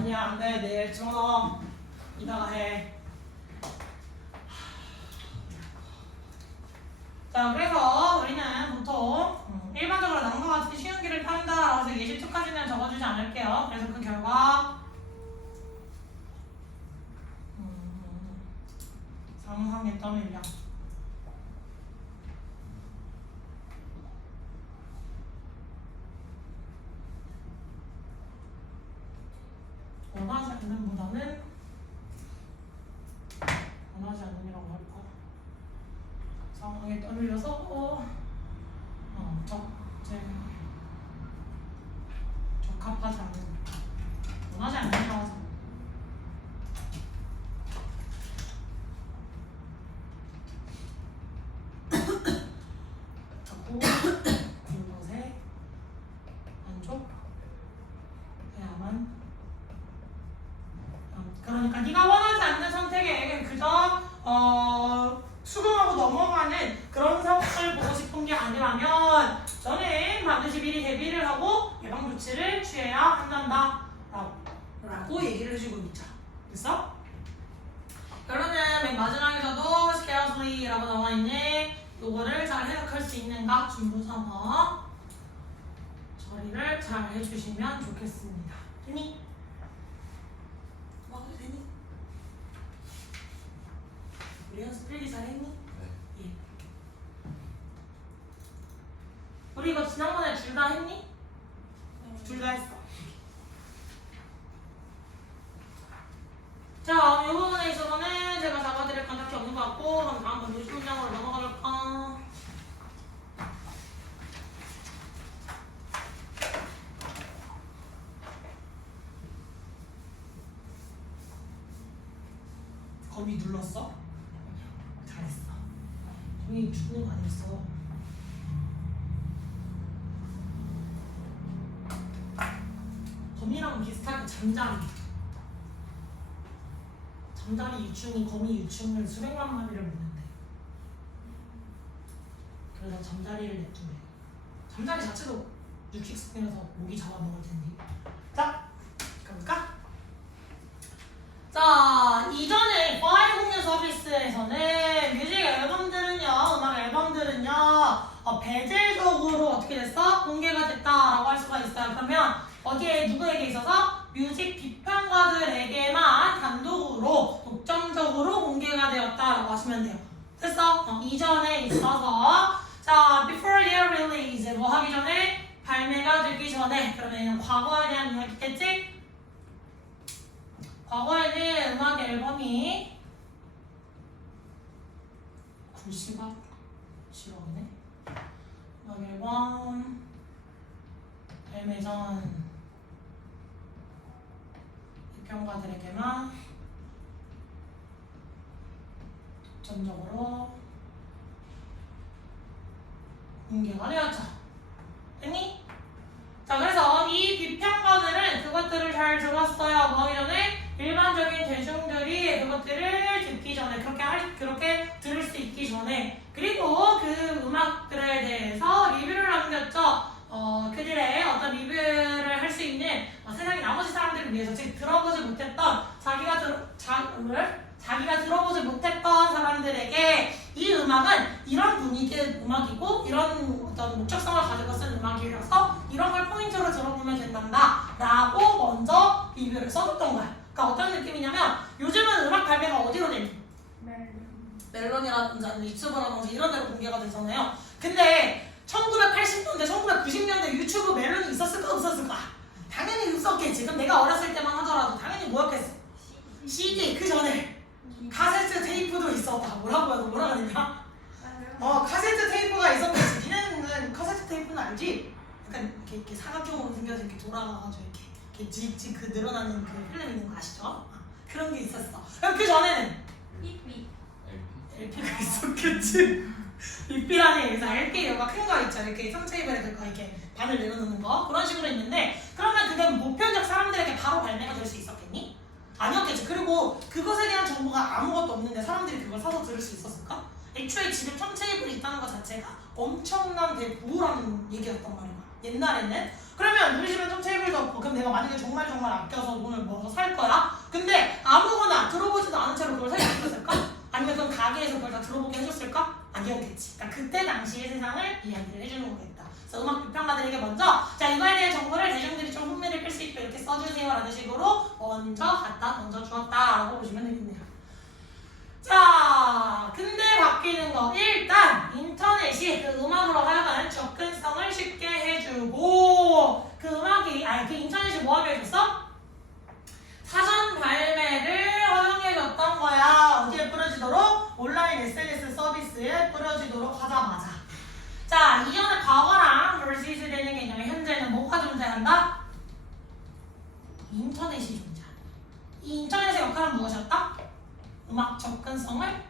아니야 안돼 내일 전화 이따가 해. 자 그래서 우리는 보통 일반적으로 남과 같은 쉬운 길을 탄다 라고 해서 예시 2까지는 적어주지 않을게요. 그래서 그 결과 상상했던 일량 원하지 않는 보다는 원하지 않는이라고 할까? 상황에 떠밀려서 적합하지 않는 원하지 않는다고 하자. 자꾸 그것에 만족해야만. 그러니까 네가 원하지 않는 선택에 그저 수긍하고 넘어가는 그런 상황을 보고 싶은 게 아니라면 저는 반드시 미리 대비를 하고 예방 조치를 취해야 한단다 라고 얘기를 해주고 있죠. 됐어? 결론은 맨 마지막에서도 scarcely라고 나와있는 요거를 잘 해석할 수 있는가 중부상어 처리를 잘 해주시면 좋겠습니다. 됐니? 먹어도 되니? 우리 연습 필기 잘했니? 네. 예. 우리 이거 지난번에 둘 다 했니? 네. 둘 다 했어. 자, 이 부분에 있어서는 제가 잡아드릴 건 딱히 없는 것 같고 그럼 다음 번 요시 문장으로 넘어가 볼까? 거미 눌렀어? 잘했어. 거미 죽는 거 아니었어. 거미랑 비슷하게 잠자리 유충이 거미 유충을 수백만 마리를 먹는데 그래서 잠자리를 냅두래. 잠자리 자체도 육식성이라서 모기 잡아먹을 텐데. 자, 가볼까? 자, 이전에 파일 공유 서비스에서는 뮤직 앨범들은요, 음악 앨범들은요, 배제적으로 어떻게 됐어? 공개가 됐다라고 할 수가 있어요. 그러면 어디에 누구에게 있어서? 뮤직 비평가들에게만 단독으로 독점적으로 공개가 되었다라고 하시면 돼요. 됐어? 이전에 있어서 자, before their release 뭐 하기 전에? 발매가 되기 전에. 그러면 과거에 대한 이야기겠지? 과거에는 음악 앨범이 글씨가 싫어하네. 음악 앨범 발매 전 비평가들에게만 독점적으로 공개가 되었죠. 됐니? 자, 그래서 이 비평가들은 그것들을 잘 들었어요. 뭐 하기 전에 일반적인 대중들이 그것들을 듣기 전에 그렇게 들을 수 있기 전에 그리고 그 음악들에 대해서 리뷰를 남겼죠. 그들의 어떤 리뷰를 할 수 있는 세상의 나머지 사람들을 위해서 즉 들어보지 못했던 자기가 들어보지 못했던 사람들에게 이 음악은 이런 분위기의 음악이고 이런 어떤 목적성을 가지고 쓴 음악이라서 이런 걸 포인트로 들어보면 된단다 라고 먼저 리뷰를 써줬던 거야. 그러니까 어떤 느낌이냐면 요즘은 음악 발매가 어디로 되니? 멜론이라든지 유튜브라든지 이런 데로 공개가 되잖아요. 근데 1980년대, 1990년대 유튜브 멜론이 있었을까 없었을까? 당연히 있었겠지. 그럼 내가 어렸을 때만 하더라도 당연히 뭐였겠어? CD 그 전에 카세트 테이프도 있었다. 뭐라고 해서 뭐라 그러냐? 카세트 테이프가 있었겠지. 니네는 카세트 테이프는 알지? 약간 이렇게 사각형으로 생겨서 이렇게 돌아가가지고 이렇게 찍찍 그 늘어나는 그 필름 있는 거 아시죠? 그런 게 있었어. 그럼 그 전에는 LP가 있었겠지. LP라는 얘기에서 LP가 큰 거 있죠. 이렇게 턴테이블에 들고 이렇게 반을 내려놓는 거 그런 식으로 있는데 그러면 그게 보편적 사람들에게 바로 발매가 될 수 있었겠니? 아니었겠지. 그리고 그것에 대한 정보가 아무것도 없는데 사람들이 그걸 사서 들을 수 있었을까? 애초에 집에 턴테이블이 있다는 것 자체가 엄청난 대부라는 얘기였단 말이야. 옛날에는. 그러면 우리 집에 좀 테이블도 없고 그럼 내가 만약에 정말 아껴서 돈을 모아서 살 거야? 근데 아무거나 들어보지도 않은 채로 그걸 살 수 있었을까? 아니면 그럼 가게에서 그걸 다 들어보게 해줬을까? 아니었겠지. 그러니까 그때 당시의 세상을 이야기를 해주는 거겠다. 그래서 음악 비평가들에게 먼저 자 이거에 대한 정보를 대중들이 좀 흥미를 끌 수 있게 이렇게 써주세요 라는 식으로 먼저 갖다 던져주었다 라고 보시면 되겠네요. 자 근데 바뀌는 거 일단 인터넷이 그 음악으로 하여간 접근성을 쉽게 해주고 그 음악이 그 인터넷이 뭐 하게 해줬어? 사전 발매를 허용해줬던 거야. 어디에 뿌려지도록? 온라인 SNS 서비스에 뿌려지도록 하자마자. 자, 이전에 과거랑 versus 되는 개념이 현재는 뭐가 존재한다? 인터넷이 존재한다. 이 인터넷의 역할은 무엇이었다? 음악 접근성을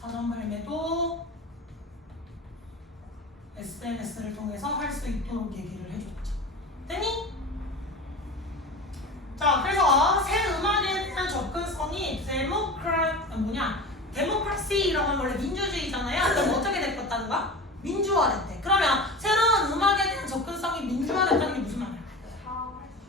사전 발매도 SNS를 통해서 할 수 있도록 얘기를 해줬죠. 됐니? 자, 그래서 새 음악에 대한 접근성이 데모크라시라고 하면 원래 민주주의잖아요. 그럼 어떻게 됐다는 거야? 민주화됐대. 그러면 새로운 음악에 대한 접근성이 민주화됐다는 게 무슨 말이야?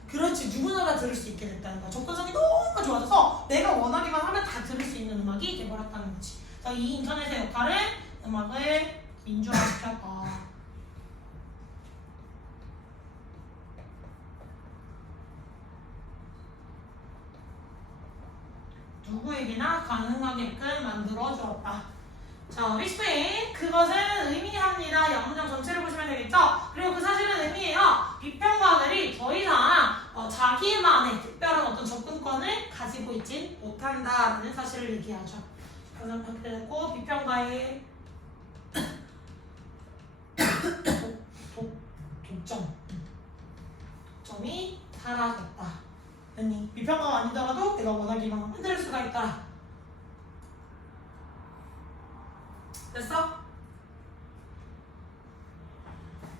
그렇지, 누구나 다 들을 수 있게 됐다는 거야. 접근성이 너무 좋아져서 내가 원하기만 하면 다 들을 수 있는 음악이 돼버렸다는 거지. 자, 이 인터넷의 역할은 음악을 민주화시켰다. 누구에게나 가능하게끔 만들어주었다. 자, explain. 그것은 의미합니다. 양문장 전체를 보시면 되겠죠? 그리고 그 사실은 의미해요. 비평가들이 더 이상 자기만의 특별한 어떤 접근권을 가지고 있진 못한다라는 사실을 얘기하죠. 그래서 그렇게 됐고 비평가의 독점이 사라졌다. 아니, 비평가가 아니더라도 내가 원하기만 하면 들을 수가 있다. 됐어?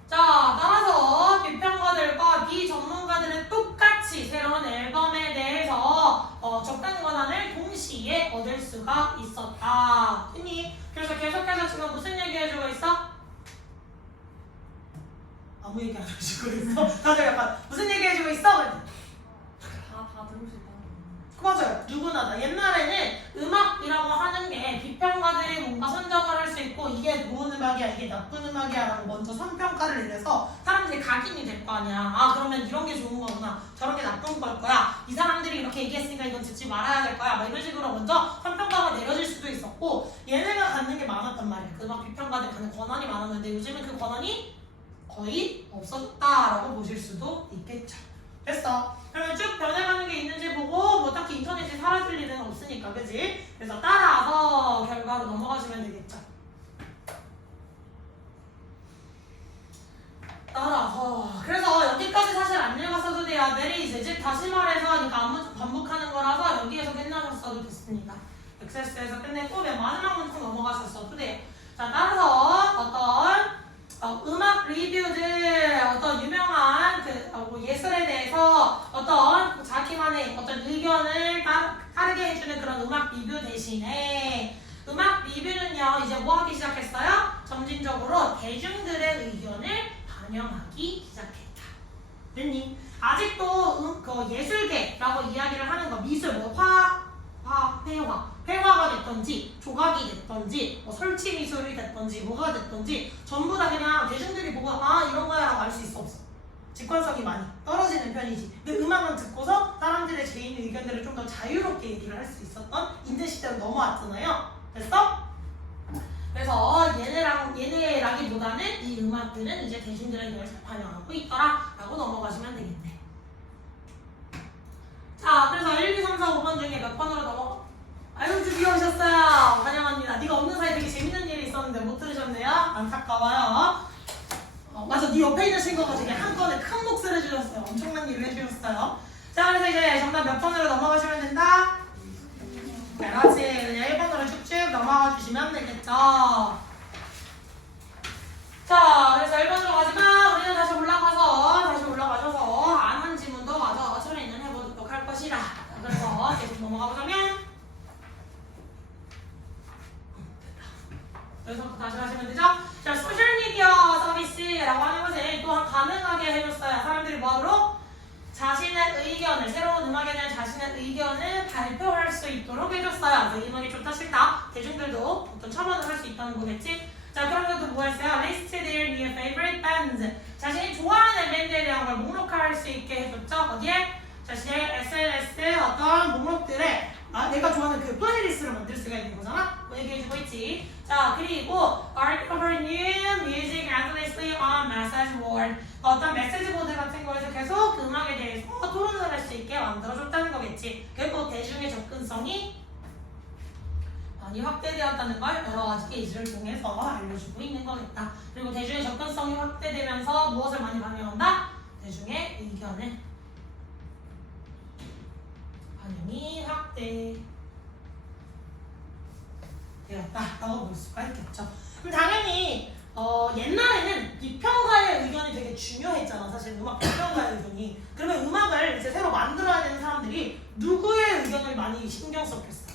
자, 따라서 비평가들과 비전문가들은 똑같이 새로운 앨범에 대해서 접근 권한을 동시에 얻을 수가 있었다. 됐니? 그래서 계속해서 지금 무슨 얘기 해주고 있어? 아무 얘기 안 해주고 있어? 다들 약간 무슨 얘기 해주고 있어? 다 들을 수 있다는 맞아요. 누구나 다. 옛날에는 음악이라고 하는 게 비평가들이 뭔가 선정을 할 수 있고 이게 좋은 음악이야, 이게 나쁜 음악이야 라고 먼저 선평가를 내려서 사람들이 각인이 될 거 아니야. 아, 그러면 이런 게 좋은 거구나. 저런 게 나쁜 걸 거야. 이 사람들이 이렇게 얘기했으니까 이건 듣지 말아야 될 거야. 막 이런 식으로 먼저 선평가가 내려질 수도 있었고 얘네가 갖는 게 많았단 말이야. 그 음악 비평가들 갖는 권한이 많았는데 요즘은 그 권한이 거의 없어졌다라고 보실 수도 있겠죠. 됐어. 그러면 쭉 변해가는 게 있는지 보고 뭐 딱히 인터넷이 사라질 일은 없으니까, 그지? 그래서 따라서 결과로 넘어가시면 되겠죠. 따라서 그래서 여기까지 사실 안 읽었어도 돼요. 내리 이제 다시 말해서 그러니까 반복하는 거라서 여기에서 끝나셨어도 됐습니다. 엑세스에서 끝내고 맨 마지막 문장 넘어가셨어도 돼요. 자, 따라서 어떤 음악 리뷰들, 어떤 유명한 예술에 대해서 어떤 자기만의 어떤 의견을 따르게 해주는 그런 음악 리뷰 대신에 음악 리뷰는요 이제 뭐 하기 시작했어요? 점진적으로 대중들의 의견을 반영하기 시작했다. 됐니? 아직도 그 예술계라고 이야기를 하는 거, 미술, 뭐 회화가 됐던지 조각이 됐던지 뭐 설치 미술이 됐던지 뭐가 됐던지 전부 다 그냥 대중들이 보고 아 이런 거야 라고 알 수 있어 없어. 직관성이 많이 떨어지는 편이지. 근데 음악은 듣고서 사람들의 개인 의견들을 좀 더 자유롭게 얘기를 할 수 있었던 인제 시대로 넘어왔잖아요. 됐어? 그래서 얘네라기보다는 이 음악들은 이제 대중들의 의견을 잘 반영하고 있더라 라고 넘어가시면 되겠네. 자, 그래서 1, 2, 3, 4, 5번 중에 몇 번으로 넘어가? 아유, 드디어 오셨어요. 환영합니다. 네가 없는 사이에 되게 재밌는 일이 있었는데 못 들으셨네요. 안타까워요. 맞아, 네 옆에 있는 친구가 되게 한 건에 큰 몫을 해주셨어요. 엄청난 일을 해주셨어요. 자, 그래서 이제 정답 몇 번으로 넘어가시면 된다? 그렇지. 그냥 1번으로 쭉쭉 넘어가 주시면 되겠죠. 자, 그래서 1번으로 가지만 우리는 다시 올라가셔서 안 한 지문도 마저 처리는 해보도록 할 것이다. 그래서 계속 넘어가 보자면 여기서부터 다시 하시면 되죠? 해줬어요. 사람들이 뭐하도록? 자신의 의견을, 새로운 음악에 대한 자신의 의견을 발표할 수 있도록 해줬어요. 그래서 이 음악이 좋다 싫다 대중들도 보통 첨언을 할 수 있다는 거겠지. 자, 그러면 또 뭐 했어요? List their new favorite bands. 자신이 좋아하는 밴드에 대한 걸 목록화할 수 있게 해줬죠. 어디에? 자신의 SNS에 어떤 목록들에 내가 좋아하는 그 플레이리스트를 만들 수가 있는 거잖아. 뭐 얘기해주고 있지. 자, 그리고 Article new music endlessly on message board. 어떤 메시지 보드 같은 거에서 계속 그 음악에 대해서 토론을 할 수 있게 만들어줬다는 거겠지. 그리고 대중의 접근성이 많이 확대되었다는 걸 여러 가지 게이지를 통해서 알려주고 있는 거겠다. 그리고 대중의 접근성이 확대되면서 무엇을 많이 반영한다? 대중의 의견을 반영이 확대되었다라고 볼 수가 있겠죠. 그럼 당연히 옛날에는 비평가의 의견이 되게 중요했잖아. 사실 음악 비평가의 의견이. 그러면 음악을 이제 새로 만들어야 되는 사람들이 누구의 의견을 많이 신경 썼겠어?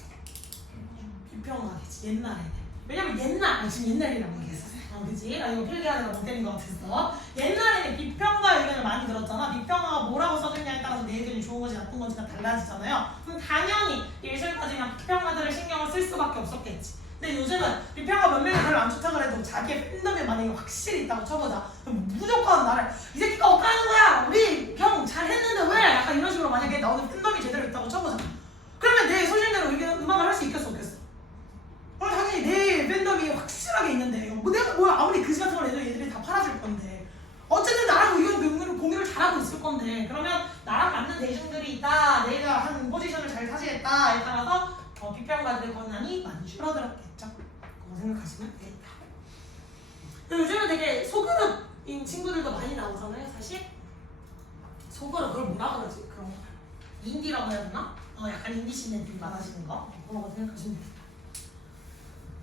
비평가겠지. 옛날에는. 왜냐면 지금 옛날이라고 얘기했어. 그치? 이거 필기하느라 못 때린 것 같았어. 옛날에는 비평가 의견을 많이 들었잖아. 비평가가 뭐라고 써줬냐에 따라서 내 의견이 좋은 건지 나쁜 건지가 달라지잖아요. 그럼 당연히 예술까지는 비평가들을 신경을 쓸 수밖에 없었겠지. 근데 요즘은 비평가 몇 명이 별로 안 좋다 그래도 자기의 팬덤이 만약에 확실히 있다고 쳐보자. 그럼 무조건 나를 이 새끼가 억까는 거야. 우리 형 잘했는데 왜? 약간 이런 식으로 만약에 나오는 팬덤이 제대로 있다고 쳐보자. 그러면 내 소신대로 음악을 할 수 있겠어 없겠어? 당연히 내 팬덤이 확실하게 있는데 내가 뭐야 아무리 그지 같은 걸 해도 얘들이 다 팔아줄 건데 어쨌든 나랑 의견 공유를 잘하고 있을 건데 그러면 나랑 맞는 대중들이 있다 내가 한 포지션을 잘 차지했다에 따라서 비평가들의 권한이 많이 줄어들었겠죠. 그거 생각하시면 되겠다. 요즘은 되게 소그룹인 친구들도 많이 나오잖아요. 사실 소그룹 그걸 뭐라 그러지? 그런 거 인디라고 해야 되나? 약간 인디 씬들이 많아지는 거 그런 거 생각하시면 되겠다.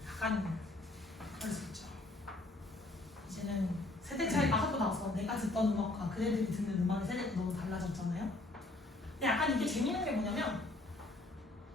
약간 그럴 수 있죠. 이제는 세대 차이가 하도 나서 내가 듣던 음악과 그네들이 듣는 음악의 세대가 너무 달라졌잖아요. 근데 약간 이게 재밌는 게 뭐냐면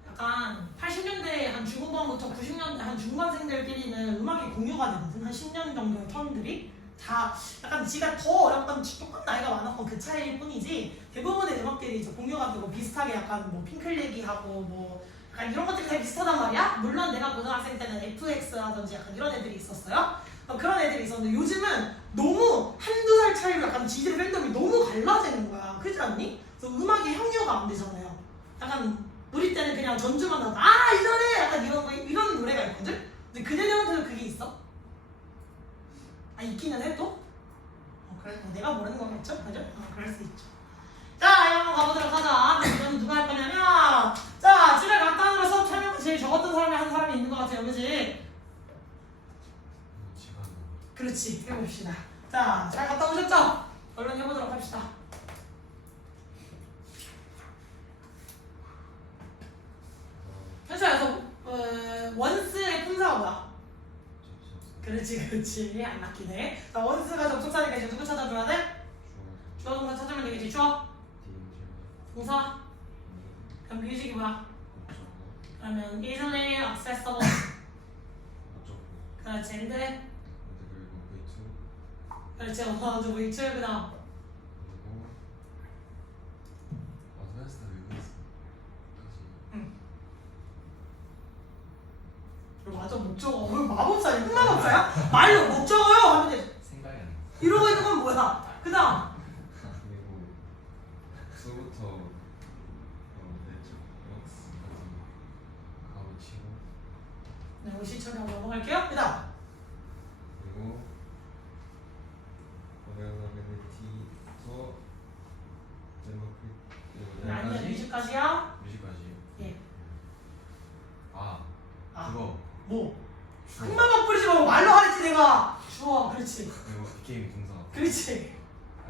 약간 80년대 한 중후반부터 90년대 한 중반생들끼리는 음악이 공유가 되거든. 한 10년 정도의 턴들이 다 약간 지가 더 어렸건 똑같은 나이가 많았건 그 차이일 뿐이지 대부분의 음악들이 이제 공유가 되고 비슷하게 약간 뭐 핑클 얘기하고 뭐 약간 이런 것들이 되게 비슷하단 말이야. 물론 내가 고등학생 때는 FX라든지 약간 이런 애들이 있었어요. 그런 애들이 있었는데 요즘은 너무 한두 살 차이로 약간 지들 팬덤이 너무 갈라지는 거야. 그렇지 않니? 그래서 음악이 향유가 안 되잖아요. 약간 우리 때는 그냥 전주만 나도 이 노래 약간 이런 노래가 있거든? 근데 그네들한테도 그게 있어? 있기는 해도? 그래 내가 모르는 거겠죠? 그죠? 그럴 수 있죠. 자, 이거 한번 가보도록 하자. 이건 누가 할 거냐면 자, 집에 갔다 오느라 수업 참여 제일 적었던 사람이 한 사람이 있는 것 같아요. 그지? 그렇지. 해봅시다. 자, 잘 갔다 오셨죠? 얼른 해보도록 합시다. 현수야, 원스의 품사가 뭐야? 그렇지. 안 맞기네. 자, 원스가 접속사니까 이제 누구 찾아줘야 돼? 주어 동사 찾으면 되겠지. 주어? 동사? 그럼 뮤직이 뭐야? 그러면 easily accessible. 그렇지. 근데 그렇지. 먼저 뭐 있죠? 그 다음 맞아. 목적어. 왜 마법사야? 흑마법사야? 말로 목적어요? 하면 돼. 생각이 안 나. 이러고 있는 건 뭐야? 그 다음 그리고 수부터 내쪽 가로 치고 네, 우리 시청자 넘어갈게요. 그 다음 그리고 오메가 아니야. 뮤직티 뮤직까지야? 뮤직까지요? 예. 그거 뭐? 주어 흑마법 뿌리지 말고 말로 하랬지 내가. 주어. 그렇지. 그리고 BKM 동사 그렇지.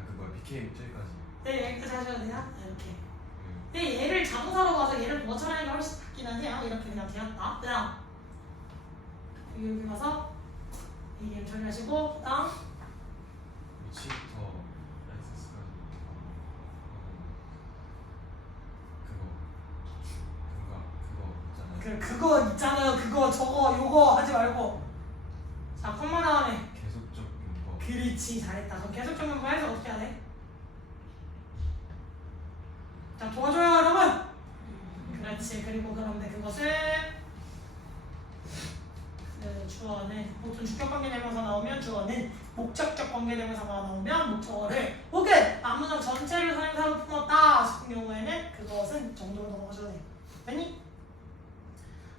그 뭐야 BKM 저기까지 네, 여기까지 하셔야 돼요. 네, 이렇게. 네. 근데 얘를 자동사로 가서 얘를 뭐처럼 훨씬 낫기는 해요. 이렇게 그냥 되었다. 그 다음 여기 가서 이게 처리하시고 그 다음 위치부터 액세스까지 그거 있잖아요. 그거 저거 요거 하지 말고 자 컴마 다음에 계속적 용법 그렇지. 잘했다. 그럼 계속적 용법 해서 어떻게 해야 돼? 자, 도와줘요, 여러분. 그렇지. 그리고 그런데 그것을 그 주어는 보통 주격 관계대명사 나오면 주어는 목적격 관계대명사가 나오면 목적어를 혹은 앞문장 전체를 선행사로 품었다 싶은 경우에는 그것은 정도로 넘어가줘야 돼. 됐니?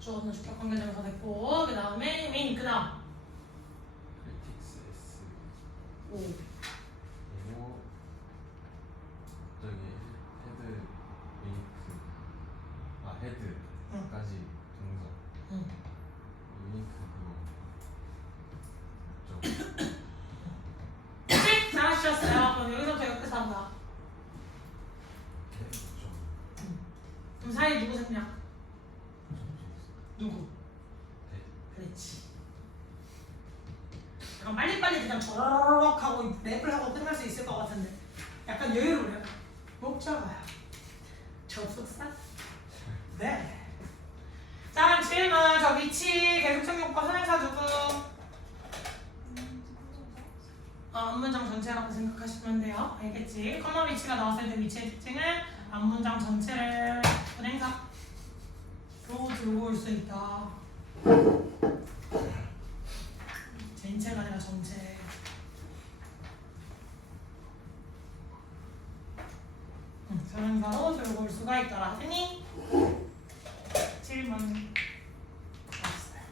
주어는 주격 관계대명사 됐고 그 다음에 메인 그 다음 크리틱스 S 오. 그리고 저기 헤드 윙크 헤드까지 동사 응. 윙크 그거 그치? 잘하셨어요. 그럼 여기서부터 여기까지 한다. 헤드 좀 그럼 사이에 누구 생략? 누구? 네. 그렇지. 약간 빨리빨리 그냥 저럭 하고 랩을 하고 끝날 수 있을 것 같은데 약간 여유로워요. 목적어야. 접속사? 네. 자, 질문. 저 위치 계속적용법 선행사 누구? 앞문장 전체라고 생각하시면 돼요. 알겠지? 컴마 위치가 나왔을 때 위치의 특징은 앞문장 전체를 선행사로 들고 올 수 있다. 전체가 아니라 전체. 선행사로 들고 올 수가 있더라. 했니? 질문. 좋았어요.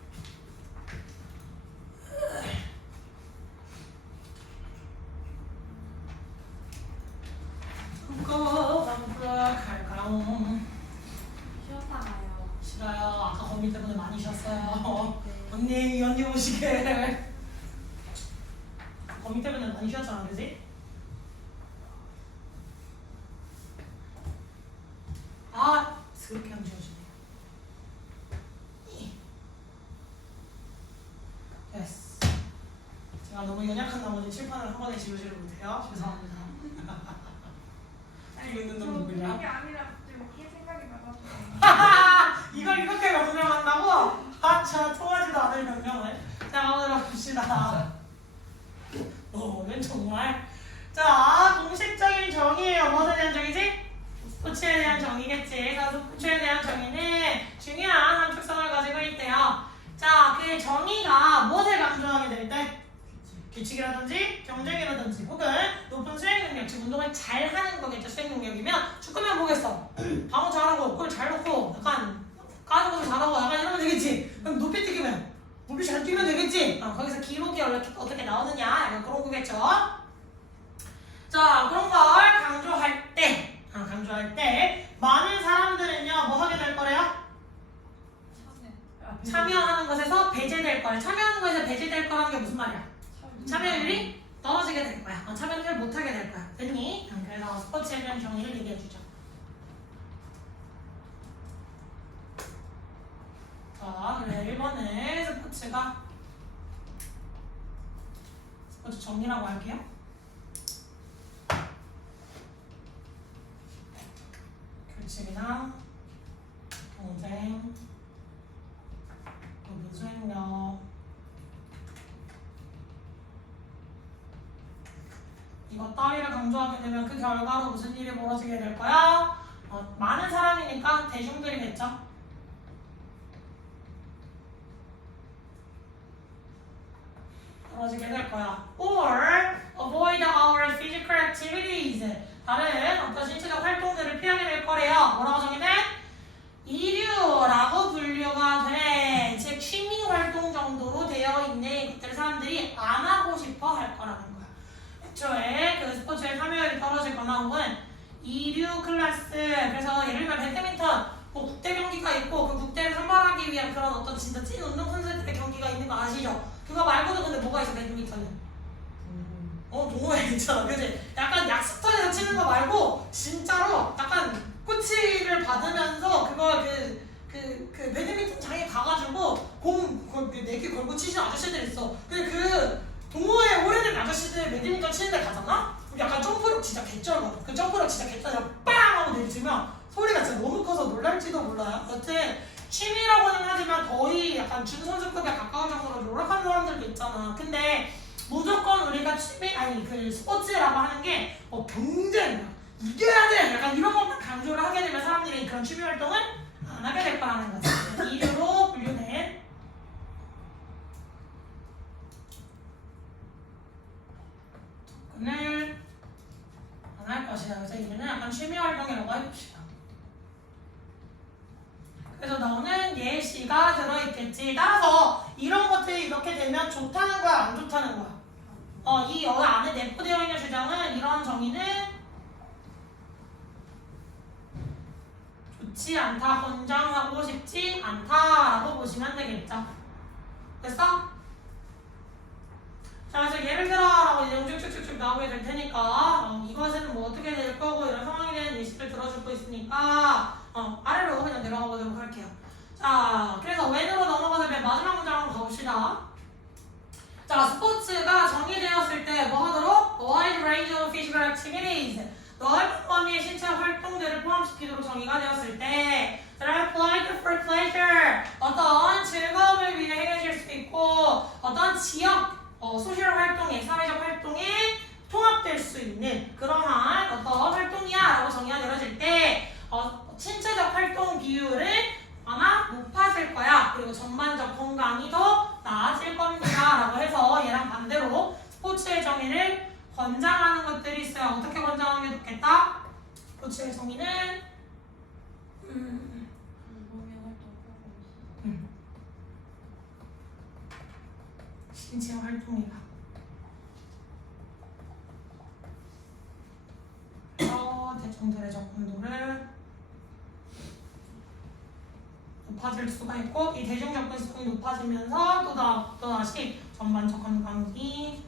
갈까요? 쉬었다 가요. 싫어요. 아까 거미 때문에 많이 쉬었어요. 네. 언니 오시게. 거미 때문에 많이 쉬었잖아, 그지? 아, 그렇게 안 지워지네. 됐어. 제가 너무 연약한 나머지 칠판을 한 번에 지우지를 못해요. 죄송합니다. 살고 있는 놈 누구냐? 그게 아니라 좀 이게 생각이 나가지고. 이걸 이렇게 명령한다고? 아, 참 통하지도 않을 명령을. 자, 오늘 봅시다. 오늘 정말. 자, 공식적인 정의예요. 무엇에 대한 정의지? 스포츠에 대한 정의겠지. 그래서 스포츠에 대한 정의는 중요한 한 특성을 가지고 있대요. 자, 그 정의가 무엇을 강조하게 될 때? 규칙이라든지 경쟁이라든지 혹은 높은 수행 능력, 즉 운동을 잘 하는 거겠죠. 수행 능력이면 축구면 뭐겠어? 방어 잘하고 골 잘 넣고 약간 까는 거 잘하고 약간 이러면 되겠지. 그럼 높이 뛰기면 높이 잘 뛰면 되겠지. 거기서 기록이 어떻게 나오느냐 약간 그런 거겠죠. 자, 그런 걸 강조할 때 많은 사람들은요 뭐 하게 될 거래요? 참여하는 것에서 배제될 거야. 참여하는 것에서 배제될 거라는 게 무슨 말이야? 참여율이 떨어지게 될 거야. 참여를 못하게 될 거야. 됐니? 그래서 스포츠에 대한 정의를 얘기해주죠. 자, 그래 1번은 스포츠 정의라고 할게요. 규칙이나 경쟁, 높은 수행력 이거 따위를 강조하게 되면 그 결과로 무슨 일이 벌어지게 될 거야? 많은 사람이니까 대중들이겠죠? 벌어지게 될 거야. Or avoid our physical activities. 다른 어떤 신체적 활동들을 피하게 될 거래요. 뭐라고 정의돼? 이류라고 분류가 돼. 즉 취미 활동 정도로 되어 있는 것들을 사람들이 안 하고 싶어 할 거라는 거야. 애초에 그 스포츠에 참여율이 떨어지거나 혹은 이류 클래스, 그래서 예를 들면 배드민턴 뭐 국대 경기가 있고 그 국대를 선발하기 위한 그런 어떤 진짜 찐 운동 선수들의 경기가 있는 거 아시죠? 그거 말고도 근데 뭐가 있어 배드민턴은? 동호회 있잖아, 그지? 약간 약수터에서 치는 거 말고 진짜로 약간 코치를 받으면서 그걸 그 배드민턴 장에 가가지고 공 4개 걸고 치시는 아저씨들 있어. 근데 그 동호회 오래된 아저씨들 배드민턴 치는 데 가잖아? 약간 점프력 진짜 개쩔거든. 그 점프력 진짜 개쩔어. 빵! 하고 내리치면 소리가 진짜 너무 커서 놀랄지도 몰라요. 여튼 취미라고는 하지만 거의 약간 준선수급에 가까운 정도로 노력하는 사람들도 있잖아. 근데 무조건 우리가 그 스포츠라고 하는 게 경쟁이야. 이겨야 돼! 약간 이런 것만 강조를 하지 그런 취미 활동을 안 하게 될 거라는 거지. 이류로 분류된 접근을 안 할 것이다. 그래서 이제는 약간 취미 활동이라고 해봅시다. 그래서 너는 예시가 들어있겠지. 따라서 이런 것들이 이렇게 되면 좋다는 거야, 안 좋다는 거야? 이 여기 안에 내포되어 있는 주장은 이런 정의는 좋지 않다, 권장하고 싶지 않다라고 보시면 되겠죠. 됐어? 자, 그래서 예를 들어라고 이제 쭉쭉쭉쭉 나오게 될 테니까 이것은 뭐 어떻게 될 거고 이런 상황에 대한 예시를 들어주고 있으니까 아래로 그냥 내려가 보도록 할게요. 자, 그래서 when으로 넘어가서 맨 마지막 문장으로 가봅시다. 자, 스포츠가 정의되었을 때 뭐 하도록? A wide range of physical activities. 넓은 범위의 신체 활동들을 포함시키도록 정의가 되었을 때 that are applied for pleasure. 어떤 즐거움을 위해 행해질 수 있고 어떤 지역 소셜 활동에, 사회적 활동에 통합될 수 있는 그러한 어떤 활동이야 라고 정의가 내려질 때 신체적 활동 비율을 아마 높아질 거야. 그리고 전반적 건강이 더 나아질 겁니다 라고 해서 얘랑 반대로 스포츠의 정의를 권장하는 것들이 있어요. 어떻게 권장하는 게 좋겠다? 스포츠의 정의는 신체 활동이다. 대중들의 접근도를 높아질 수가 있고 이 대중 접근성이 높아지면서 또다시 전반적 건강이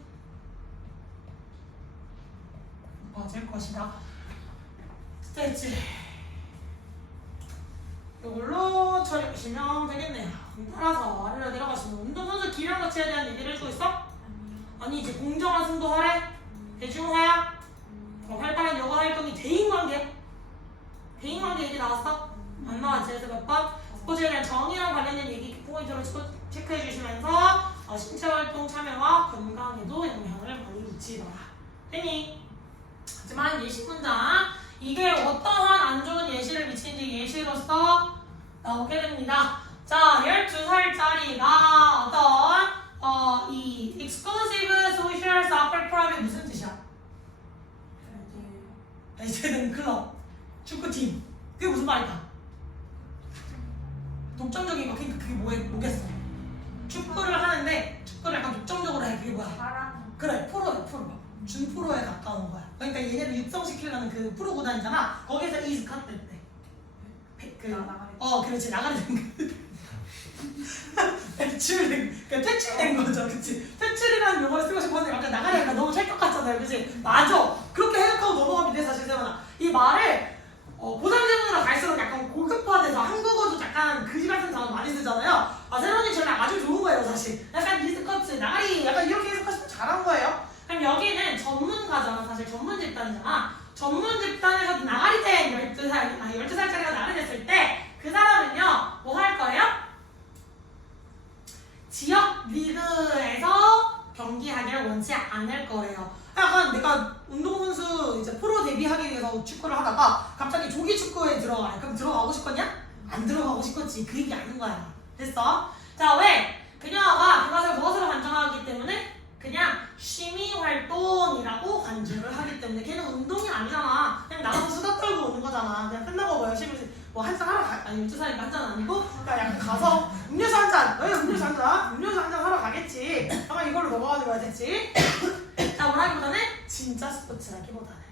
높아질 것이다. 스테이지 이걸로 처리하시면 되겠네요. 따라서 아래로 내려가시면 운동선수 기량 가치에 대한 얘기를 해주고 있어? 아니 이제 공정한 승부하래? 대중화야? 활발한 여가 활동이 대인관계? 대인관계 얘기 나왔어? 안 나왔지? 그래서 몇 번? 스포츠에 대한 정의랑 관련된 얘기 포인트로 체크해 주시면서 신체 활동 참여와 건강에도 영향을 많이 미치더라. 됐니? 하지만 예시 문장 이게 어떠한 안 좋은 예시를 미치는지 예시로서 나오게 됩니다. 자, 12살짜리가 어떤 이 exclusive social soccer club이 무슨 뜻이야? 레지던트 클럽, 축구팀. 그게 무슨 말일까? 독점적인 거, 그러니까 그게 뭐겠어? 축구를 하는데 축구를 약간 독점적으로 해. 그게 뭐야? 그래, 프로야, 프로. 준 프로에 가까운 거야. 그러니까 얘네를 육성시키려는 그 프로 구단이잖아. 거기서 이스컷 됐대. 그렇지, 나가는 퇴출된 거죠, 그치? 퇴출이라는 용어를 쓰고 싶었는데 약간 나가려니까 너무 찰떡 같잖아요, 그치? 맞아. 그렇게 해석하고 넘어가면 돼, 사실 세원아. 이 말을 고산지문으로 갈수록 약간 고급화돼서 한국어도 약간 그지 같은 단어 많이 쓰잖아요. 세론이 저는 아주 좋은 거예요, 사실. 약간 이스커트, 나가리, 약간 이렇게 해석하시면 잘한 거예요. 그럼 여기는 전문가잖아, 사실 전문 집단이잖아. 전문 집단에서 나가리 된 12살짜리가 나가리 됐을 때 그 사람은요, 뭐 할 거예요? 지역 리그에서 경기하기를 원치 않을 거예요. 약간 내가 운동선수 이제 프로 데뷔하기 위해서 축구를 하다가 갑자기 조기 축구에 들어가래. 그럼 들어가고 싶겠냐? 안 들어가고 싶겠지. 그 얘기 아는 거야. 됐어? 자, 왜? 그녀가 그것을 무엇으로 간주하기 때문에 그냥 취미 활동이라고 간주를 하기 때문에 걔는 운동이 아니잖아. 그냥 나가서 수다 떨고 오는 거잖아. 그냥 끝나고 뭐 열심히 뭐 한잔 하러 아니 12살이니까 한잔 아니고 그러니까 약간 가서 음료수 한 잔. 왜 음료수 한 잔? 음료수 한 잔 하러 가겠지. 아마 이걸로 넘어가는 거야, 됐지? 자, 뭐라기보다는 진짜 스포츠라기보다는.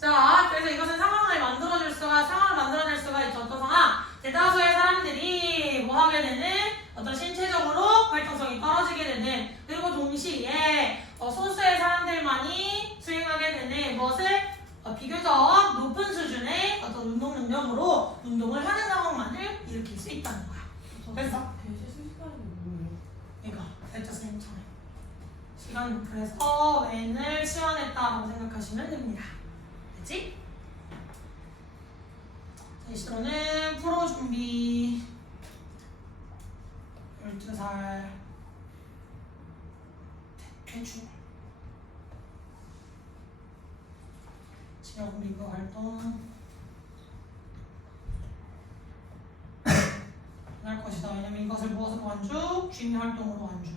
자, 그래서 이것은 상황을 만들어낼 수가 있죠. 어떤 상황? 대다수의 사람들이 뭐 하게 되는 어떤 신체적으로 활동성이 떨어지게 되는 그리고 동시에 소수의 사람들만이 수행하게 되는 무엇을 비교적 높은 수준의 어떤 운동 능력으로 운동을 하는 상황만을 일으킬 수 있다는 거야. 그래서 이거 at the same time 시간 그래서 n을 시연했다라고 생각하시면 됩니다. 됐지? 제시로는 프로 준비 12살 대충 지역 리그 활동 할 것이다. 왜냐면 이것을 무엇으로 완주? 취미 활동으로 완주.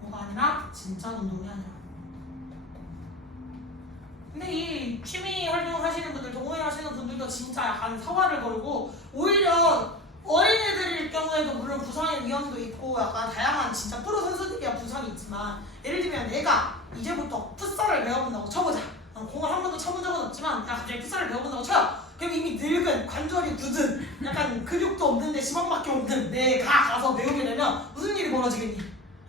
뭐가 아니라 진짜 운동이 아니라. 근데 이 취미 활동 하시는 분들, 동호회 하시는 분들도 진짜 약간 사활을 걸고 오히려 어린애들일 경우에도 물론 부상의 위험도 있고 약간 다양한 진짜 프로 선수들이야 부상이 있지만 예를 들면 내가 이제부터 풋살을 배워본다고 쳐보자. 공을 한 번도 쳐본 적은 없지만 야 갑자기 풋살을 배워본다고 쳐요. 그럼 이미 늙은 관절이 굳은 약간 근육도 없는데 시방밖에 없는 내가 가서 배우게 되면 무슨 일이 벌어지겠니?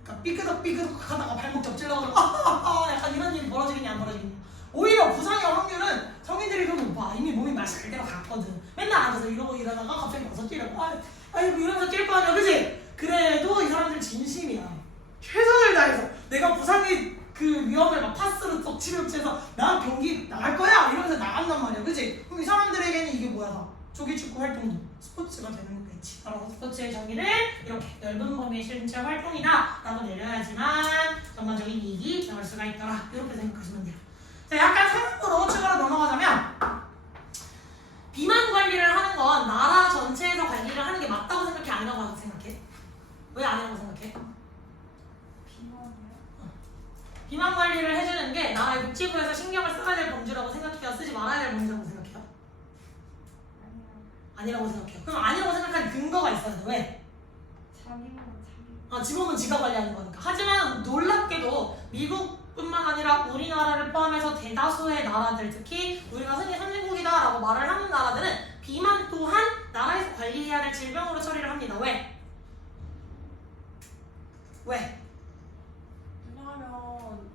그러니까 삐그덕 하다가 발목 접질러서 약간 이런 일이 벌어지겠니 안 벌어지겠니? 오히려 부상의 확률은 성인들이 좀 높아. 이미 몸이 맛이 갈 대로 갔거든. 맨날 앉아서 이러고 일하다가 갑자기 와서 뛰라고 아이고 이러면서 뛸 거 아니야 그치? 그래도 이 사람들 진심이야. 최선을 다해서 내가 부상의 그 위험을 막 파스로 쏙 치료해서 나 경기 나갈 거야 이러면서 나간단 말이야 그치? 그럼 이 사람들에게는 이게 뭐야 다 조기축구 활동도 스포츠가 되는 거겠지. 따라서 스포츠의 정의를 이렇게 넓은 범위의 신체 활동이다 라고 내려야지만 전반적인 이익이 나올 수가 있더라. 이렇게 생각하시면 돼요. 자, 약간 상황으로 추가로 넘어가자면 비만 관리를 하는 건 나라 전체에서 관리를 하는 게 맞다고 생각해? 아니라고 생각해? 왜 아니라고 생각해? 비만이요? 비만 관리를 해주는 게 나라의 복지부에서 신경을 써야 될 범주라고 생각해요? 쓰지 말아야 될 범주라고 생각해요? 아니라고 생각해요. 그럼 아니라고 생각하는 근거가 있어야 돼. 왜? 자기만 자기. 지금은 지가 관리하는 거니까. 하지만 놀랍게도 미국뿐만 아니라 우리나라를 포함해서 대다수의 나라들, 특히 우리가 흔히 선진국이다라고 말을 하는 나라들은 비만 또한 나라에서 관리해야 될 질병으로 처리를 합니다. 왜? 왜? 왜냐하면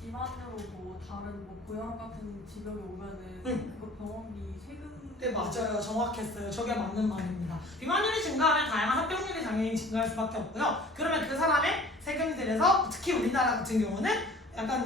비만으로 뭐 다른 뭐 고혈압 같은 질병이 오면은 그거 병원비 세금. 네 맞아요. 정확했어요. 저게 맞는 말입니다. 비만율이 증가하면 다양한 합병률이 당연히 증가할 수밖에 없고요. 그러면 그 사람의 세금들에서 특히 우리나라 같은 경우는 약간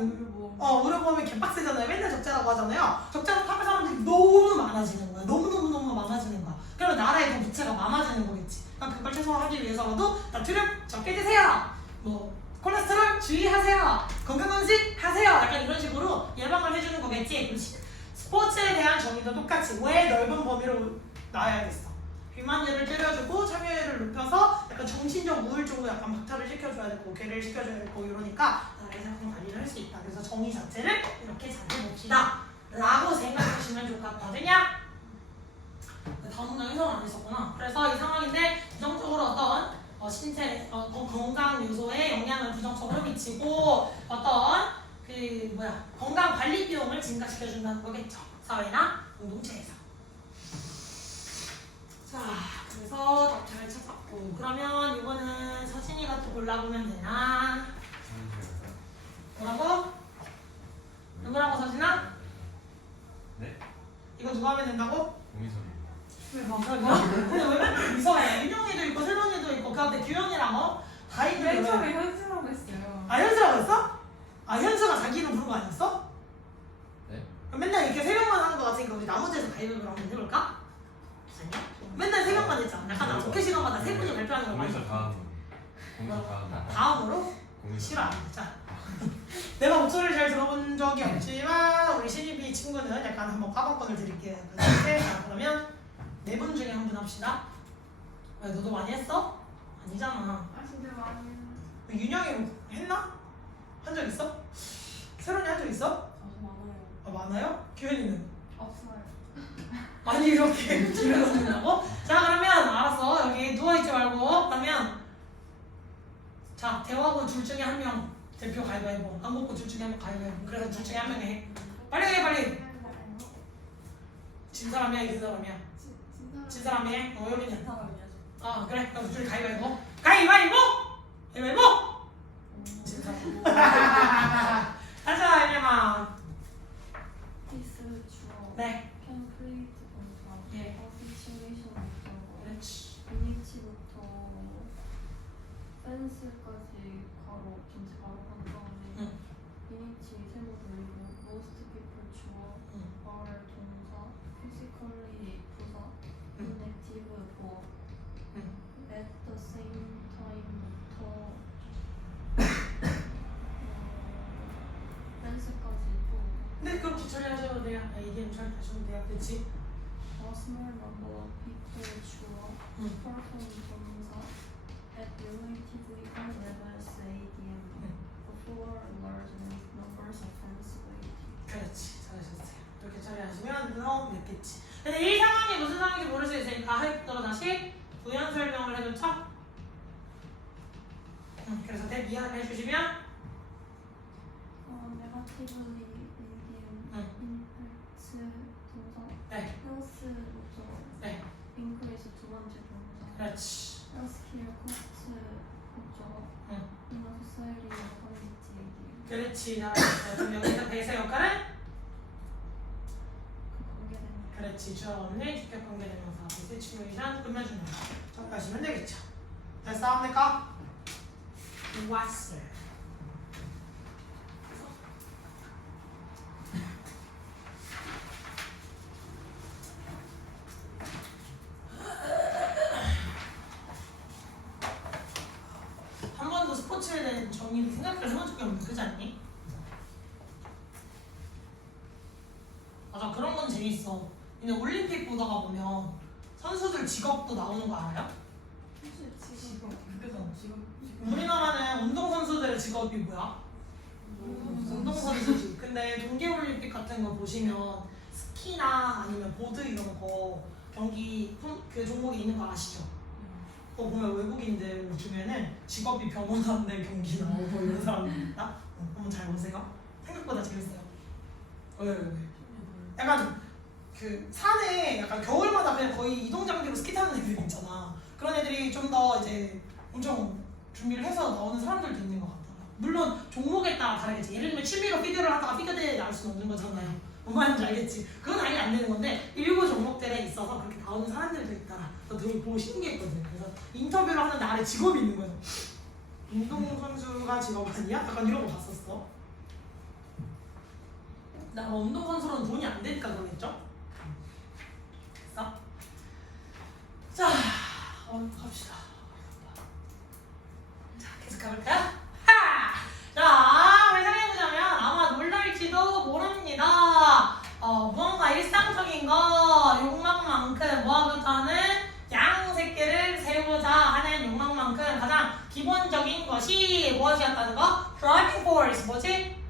의료보험이 개빡세잖아요. 맨날 적자라고 하잖아요. 적자로 타는 사람들이 너무 많아지는 거야. 너무 많아지는 거야. 그러면 나라의 그 부채가 많아지는 거겠지. 그러니까 그걸 최소화하기 위해서라도 나트륨 적게 드세요. 뭐 콜레스테롤 주의하세요. 건강검진 하세요. 약간 이런 식으로 예방을 해주는 거겠지. 그렇지. 스포츠에 대한 정의도 똑같이 왜 넓은 범위로 나와야겠어. 비만율을 줄여주고 참여율을 높여서 약간 정신적 우울증도 약간 박탈을 시켜줘야 되고 괴를 시켜줘야 되고 이러니까 나라에서 그런 관리를 할 수 있다. 그래서 정의 자체를 이렇게 잘 해봅시다 라고 생각하시면 좋거든요. 다음 문장 해석을 안 했었구나. 그래서 이 상황인데 부정적으로 어떤 신체 건강 요소에 영향을 부정적으로 미치고 어떤 건강 관리 비용을 증가시켜준다는 거겠죠. 사회나 공동체에서. 자, 그래서 답 잘 찾았고 그러면 이거는 서진이가 또 골라보면 되나? 뭐라고? 누구라고 서진아? 네? 이거 누가 하면 된다고? 공민선이. 왜 방송이야? 근데 왜 맨날 이상해? 윤영이도 있고 세론이도 있고 그 앞에 규현이랑 다 있는 맨 거야. 처음에 현수라고 했어요. 아 현수라고 했어? 아 현수가 자기 이름 부른 거 아니었어? 네? 그럼 맨날 이렇게 세 명만 하는 거 같으니까 우리 나머지에서 가위바위보를 한번 해볼까? 아니야? 맨날 세 명만 했잖아. 약간 나 독해 시간마다 세 분이 발표하는 거 많이 공민선 다음. 공민선 다음. 다음으로? 공민선. 싫어 안 해. 자 내가 목소리를 잘 들어본 적이 없지만 우리 신입이 친구는 약간 한번 까방권을 드릴게요. 자 그러면 네 분 중에 한 분 합시다. 왜 너도 많이 했어? 아니잖아. 아 진짜 많이 했는데. 윤영이 했나? 한 적 있어? 세론이 한 적 있어? 많아요. 아 많아요? 규현이는? 없어요. 아니 이렇게 길어진다고? 자 그러면 알았어. 여기 누워있지 말고 그러면 자 대화고 둘 중에 한 명 대표 가위바위보 안 먹고 둘 중에 한 명 가위바위보 그래서 둘 중에 한 명이 해. 빨리 해 빨리. 진 사람이야 이긴 사람이야? 진 사람이 해? 여기는 이 사람이야. 아 그래 그럼 둘이 가위바위보 가위바위보! 가위바위보! 진 사람 하자 이래마. This 주어. 네 템플레이트 동사. 예. 시뮬레이션 목적어. 그렇지. 비니치부터 펜스까지 괄호 전체 괄호 한 다음에 응. 비니치 세모 돌리고 most people 주어. 응. are 동사. physically 부사. 응. inactive 보어. 응. at the same time부터 펜스까지 또 네 그렇게 처리하셔도 돼요. 아, 이게 처리하셔도 돼요. 그치? A small number of people 주어 perform 동사 at relatively high levels ADM for large numbers of sensibility. 그렇지, 잘하셨어요. 이렇게 처리하시면 너무 맵겠지. 근데 이 상황이 무슨 상황인지 모를 수 있으니까 하이프터로 다시 부연 설명을 해줬죠? 그래서 대 이해를 해주시면 Negatively ADM impacts 동사 네, health 목적어 네, increase 두 번째 동사 그렇지. healthcare cost 목적어 in a society or community ADM 그렇지, 잘하셨어요. 그럼 여기서 대세 역할은? 그 관계되는 그렇지, 주어 없는 주격 관계대명사 시츄에이션 끝내주는 거 적용하시면 되겠죠. 됐어, 합니까? 왔어요. 한 번도 스포츠에 대한 정의를 생각을 해본 적이 없는데 그렇지 않니? 맞아, 그런 건 재밌어. 근데 올림픽 보다가 보면 선수들 직업도 나오는 거 알아요? 직업 지금 우리나라는 운동선수들의 직업이 뭐야? 운동선수지. 근데 동계올림픽 같은 거 보시면 스키나 아니면 보드 이런 거 경기 그 종목이 있는 거 아시죠? 또 보면 외국인들 중에는 직업이 변호사인데 경기 나오고 이런 사람들 있다? 한번 잘 보세요. 생각보다 재밌어요. 왜? 약간 그 산에 약간 겨울마다 그냥 거의 이동장비로 스키 타는 애들 있잖아. 그런 애들이 좀 더 이제 엄청 준비를 해서 나오는 사람들도 있는 것 같더라. 물론 종목에 따라 다르겠지. 예를 들면 취미로 피겨를 하다가 피겨대회에 나올 수는 없는 거잖아요. 뭔 말인지 알겠지? 그건 아예 안 되는 건데 일부 종목들에 있어서 그렇게 나오는 사람들도 있더라. 그래서 되게 보고 신기했거든. 그래서 인터뷰를 하는데 아래 직업이 있는 거예요. 운동선수가 직업 아니야? 약간 이런 거 봤었어. 나 운동선수로는 돈이 안 되니까 그러겠죠? 됐어? 자, 갑시다. 자, 계속 가볼까요? 하! 자, 우리 생각해보자면 아마 놀랄지도 모릅니다. 무언가 일상적인 거, 욕망만큼 뭐하고자 하는 양 새끼를 세우고자 하는 욕망만큼 가장 기본적인 것이 무엇이었다는 거? driving force, 뭐지?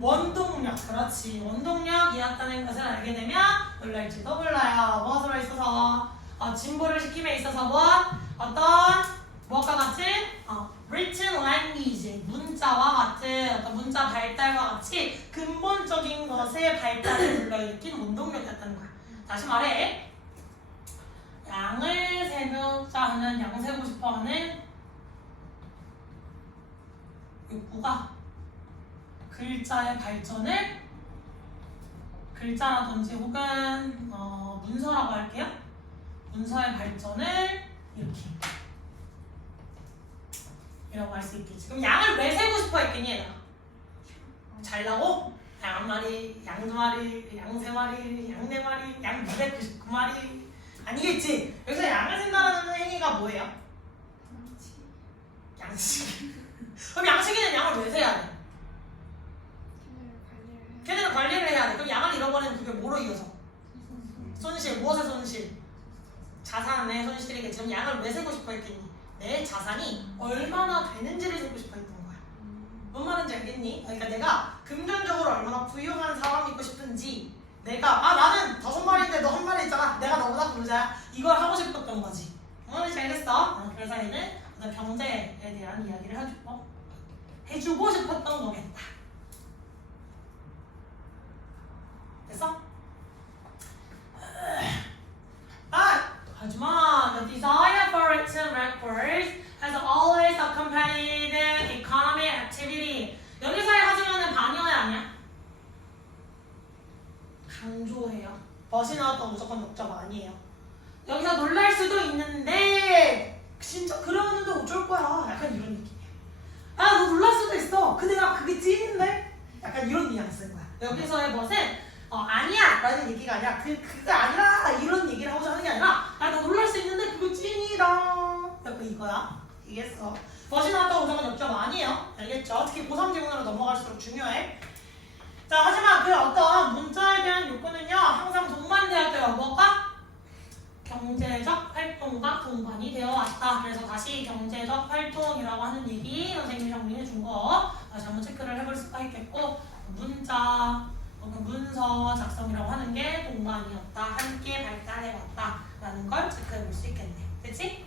원동력, 그렇지. 원동력이었다는 것을 알게 되면 놀랄지도 몰라요. 무엇으로 있어서? 진보를 시킴에 있어서 무엇과 같은? written language, 문자와 같은 어떤 문자 발달과 같이 근본적인 것의 발달을 불러일으킨 원동력이었다는 거야. 다시 말해. 양을 세우자 하는, 양 세고 싶어 하는 욕구가 글자의 발전을, 글자라든지 혹은 문서라고 할게요. 문서의 발전을 일으킵니다. 이라고 할 수 있겠지. 그럼 양을 왜 세고 싶어 했겠니 얘들아? 잘나고? 양 한 마리, 양 두 마리, 양 세 마리, 양 네 마리, 양 299마리 아니겠지? 여기서 양을 센다는 행위가 뭐예요? 양치기. 그럼 양치기는 양을 왜 세야 돼? 걔네는 관리를 해야 돼. 그럼 양을 잃어버리면 그게 뭐로 이어져? 손실. 무엇의 손실? 자산의 손실이겠지. 그럼 양을 왜 세고 싶어 했겠니? 내 자산이 얼마나 되는지를 세고 싶어 했던 거야. 뭔 말인지 알겠니? 그러니까 내가 금전적으로 얼마나 부유한 사람이고 싶은지, 내가 나는 5마리인데 너 한 마리 있잖아. 내가 너보다 부자야. 이걸 하고 싶었던 거지. 뭔 말인지 알겠어? 그래서 얘는 어떤 경제에 대한 이야기를 해주고 싶었던 거겠다. 됐어? 하지만 the desire for written records has always accompanied economic activity. 여기서의 하지만은 반영이 아니야? 강조해요. 벗이 나왔던 무조건 독자가 아니에요. 여기서 놀랄 수도 있는데 진짜 그러는데 어쩔 거야. 약간 이런 느낌이야. 너 놀랄 수도 있어. 근데 나 그게 찐인데? 약간 이런 뉘앙스인 거야. 여기서의 벗은 아니야 라는 얘기가 아니라 그게 아니라 이런 얘기를 하고자 하는 게 아니라 너 놀랄 수 있는데 그거 찐이다. 약간 이거야. 알겠어. 벗이 나왔다고 무조건 역점 아니에요. 알겠죠? 특히 고3 지문으로 넘어갈수록 중요해. 자, 하지만 그 어떤 문자에 대한 욕구는요 항상 동반돼야 돼요. 뭐가? 같이 경제적 활동이라고 하는 얘기 선생님이 정리해 준 거 다시 한번 체크를 해볼 수가 있겠고 문자 혹은 문서 작성이라고 하는 게 동반이었다. 함께 발달해왔다 라는 걸 체크해 볼 수 있겠네. 그치?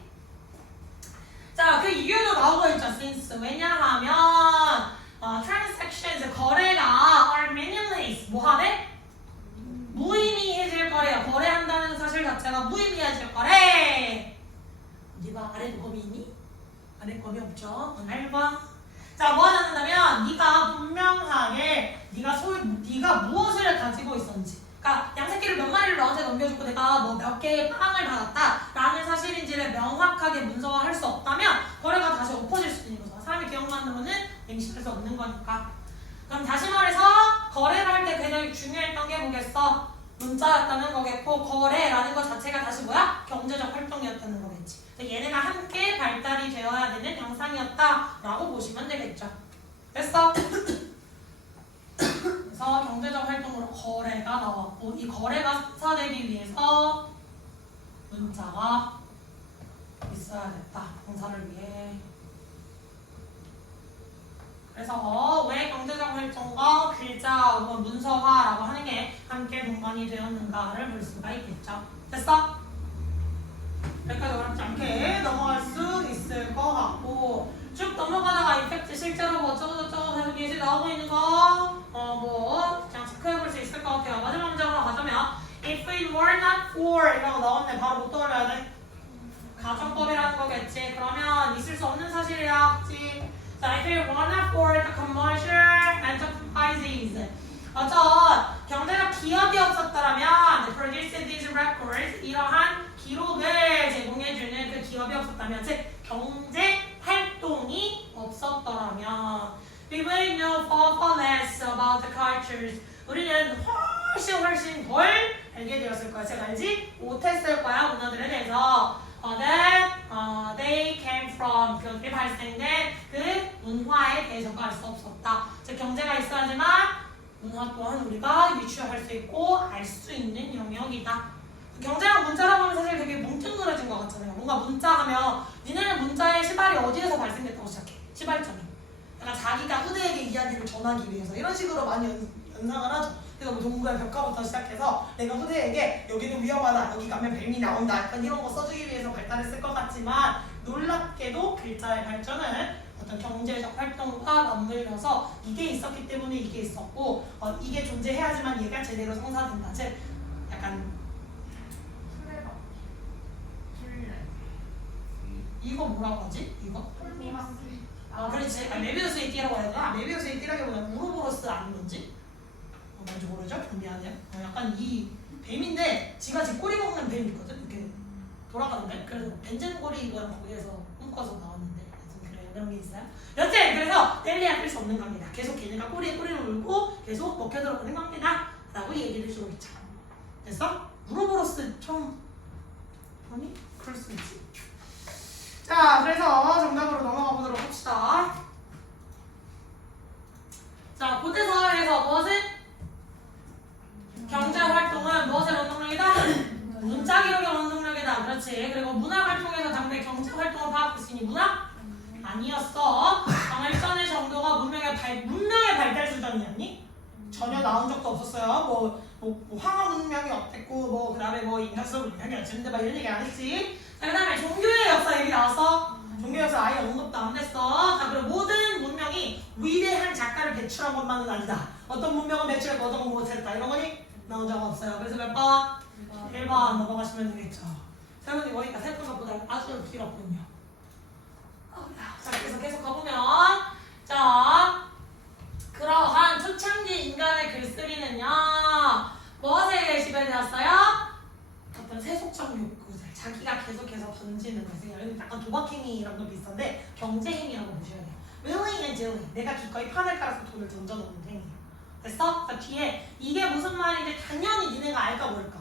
자, 그 이유도 나오고 있죠. since 왜냐하면 transactions 거래가 are meaningless 뭐하네? 무의미해질 거래요. 거래한다는 사실 자체가 무의미해질 거래. 네가 아래 범위 있니? 아래 범위 없죠. 넓어. 자, 뭐 하자면 네가 분명하게 네가 무엇을 가지고 있었는지. 그러니까 양새끼를 몇 마리를 너한테 넘겨주고 내가 뭐 몇 개의 빵을 받았다라는 사실인지를 명확하게 문서화할 수 없다면 거래가 다시 엎어질 수 있는 거죠. 사람이 기억나는 거는 맹신할 수 없는 거니까. 그럼 다시 말해서 거래를 할 때 굉장히 중요했던 게 뭐겠어? 문자였다는 거겠고 거래라는 것 자체가 다시 뭐야? 경제적 활동이었다는 거겠지. 얘네가 함께 발달이 되어야 되는 양상이었다라고 보시면 되겠죠. 됐어? 그래서 경제적 활동으로 거래가 나왔고 이 거래가 성사되기 위해서 문자가 있어야 됐다. 공사를 위해. 그래서 왜 경제적 활동과 글자 혹은 문서화라고 하는 게 함께 동반이 되었는가를 볼 수가 있겠죠. 됐어? 여기까지 어렵지 않게 넘어갈 수 있을 것 같고 쭉 넘어가다가 이펙트 실제로 뭐 어쩌고저쩌고 계속 예시 나오고 있는 거 뭐 그냥 체크해볼 수 있을 것 같아요. 마지막 문제로 가자면 if it were not for 이라고 나왔네. 바로 못 떠올려야 돼. 가정법이라는 거겠지. 그러면 있을 수 없는 사실이야. 그치? 자, if it were not for the commercial enterprises 어떤 경제적 기업이 없었더라면 the produce these records 이러한 기록을 제공해주는 그 기업이 없었다면 즉 경제 활동이 없었더라면 we would know far less about the cultures 우리는 훨씬 덜 알게 되었을 거야. 제가 알지 못했을 거야. 문화들에 대해서 that they came from 그것이 발생된 그 문화에 대해서가 알 수 없었다. 즉 경제가 있어야지만 문화 또한 우리가 유추할 수 있고 알 수 있는 영역이다. 경제랑 문자라고 하면 사실 되게 뭉뚱그려진 것 같잖아요. 뭔가 문자 하면 니네는 문자의 시발이 어디에서 발생됐다고 시작해? 시발점이. 그러니까 자기가 후대에게 이야기를 전하기 위해서 이런 식으로 많이 연상을 하죠. 그래서 뭐 동구의 벽화부터 시작해서 내가 후대에게 여기는 위험하다, 여기 가면 뱀이 나온다 약간 이런 거 써주기 위해서 발달했을 것 같지만 놀랍게도 글자의 발전은 어떤 경제적 활동과 맞물려서 이게 있었기 때문에 이게 있었고 이게 존재해야지만 얘가 제대로 성사된다. 즉 약간 이거 뭐라고 하지? 이거? 그렇지. 메비우스의 띠라고 해야 되나? 메비우스의 띠라기보다는 우로보로스 아닌 건지? 뭔지 모르죠? 미안해요. 약간 이 뱀인데 지가 지 꼬리 먹는 뱀이 있거든? 이렇게 돌아가는 뱀? 그래서 벤젠꼬리 이거랑 거기에서 묶어서 나왔는데 그래요. 그런 게 있어요. 여튼 그래서 뗄래야 뗄 수 없는 겁니다. 계속 걔네가 꼬리에 꼬리를 물고 계속 먹혀 들어가는 겁니다. 라고 얘기를 해주고 있죠. 됐어? 우로보로스 처음 보니? 그럴 수 있지. 자, 그래서 정답으로 넘어가 보도록 합시다. 자, 고대사에서 무엇은? 경제활동은 무엇의 원동력이다? 문자 기록의 원동력이다. 그렇지. 그리고 문화활동에서 당대 경제활동을 파악할 수 있는 문화? 아니었어. 일전의 정도가 문명의 발달 수준이었니? 전혀 나온 적도 없었어요. 뭐 황하 문명이 어땠고 뭐 그다음에 뭐 인간성 문명이 어쨌는데 막 이런 얘기 안 했지. 자, 그다음에 종교의 역사 얘기 나왔어. 종교의 역사 아예 언급도 안 됐어. 자, 그리고 모든 문명이 위대한 작가를 배출한 것만은 아니다. 어떤 문명은 배출했고 어떤 건 못했다. 이런 거니 나온 적 없어요. 그래서 몇 번? 1번 넘어가시면 되겠죠. 세분이 보니까 생각보다 아주 길었군요. 자, 그래서 계속 가보면 자, 그러한 초창기 인간의 글쓰기는요 무엇에 지배되었어요? 어떤 세속적 욕구들, 자기가 계속해서 던지는 것을 약간 도박행위랑 도 비슷한데 경제행위라고 보셔야 돼요. willing and dealing, 내가 기꺼이 판을 깔아서 돈을 던져놓는 행위. 됐어? 그 뒤에 이게 무슨 말인지 당연히 니네가 알까 모를까?